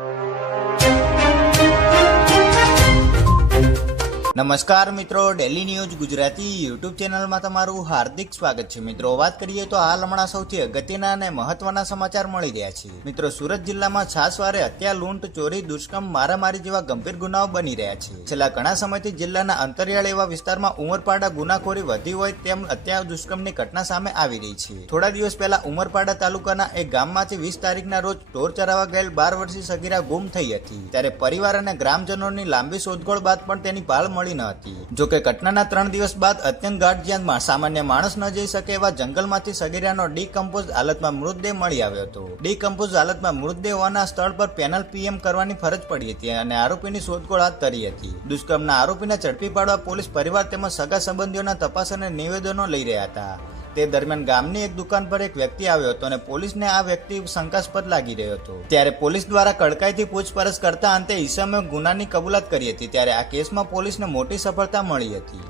you. નમસ્કાર મિત્રો daily news Gujarati YouTube ચેનલમાં તમારું હાર્દિક સ્વાગત છે. મિત્રો, વાત કરીએ તો હાલ હમણાં સૌથી અગત્યના અને મહત્વના સમાચાર મળી રહ્યા છે. મિત્રો, સુરત જિલ્લામાં છાસવારે હત્યા, લૂંટ, ચોરી, દુષ્કર્મ, મારામારી જેવા ગંભીર ગુનાઓ બની રહ્યા છે. છેલ્લા ઘણા સમયથી જિલ્લાના અંતરિયાળ એવા વિસ્તારમાં ઉમરપાડા ગુનાખોરી વધી હોય તેમ હત્યા, દુષ્કર્મની ઘટના સામે આવી રહી છે. થોડા દિવસ પહેલા ઉમરપાડા તાલુકાના એક ગામમાંથી વીસ તારીખના રોજ ઢોર ચરાવવા ગયેલ બાર વર્ષીય સગીરા ગુમ થઈ હતી. ત્યારે પરિવાર અને ગ્રામજનોની લાંબી શોધખોળ બાદ પણ તેની ભાળ મળી ન હતી. જોકે ઘટનાના ત્રણ દિવસ બાદ અત્યંત ગાઢ જ્યાં સામાન્ય માણસ ન જઈ શકે એવા જંગલમાંથી સગીરાનો ડીકમ્પોઝ હાલતમાં મૃતદેહ મળી આવ્યો હતો. ડીકમ્પોઝ હાલતમાં મૃતદેહ હોવાના સ્થળ પર પેનલ પીએમ કરવાની ફરજ પડી હતી અને આરોપીની શોધખોળ હાથ ધરી હતી. દુષ્કર્મના આરોપીને ઝડપી પાડવા પોલીસ પરિવાર તેમજ સગા સંબંધીઓના તપાસ અને નિવેદનો લઈ રહ્યા હતા. તે દરમિયાન ગામની એક દુકાન પર એક વ્યક્તિ આવ્યો હતો અને પોલીસને આ વ્યક્તિ શંકાસ્પદ લાગી રહ્યો હતો. ત્યારે પોલીસ દ્વારા કડકાઈથી પૂછપરછ કરતા અંતે ઈસમે ગુનાની કબૂલાત કરી હતી, ત્યારે આ કેસમાં પોલીસને મોટી સફળતા મળી હતી.